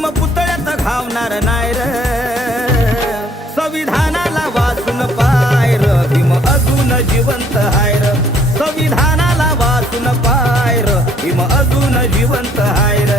भीम पुतळ्यात घावणार नाय र संविधानाला वाचून पाय र भीम अजून जिवंत हाय र संविधानाला वाचून पाय र भीम अजून जिवंत हाय र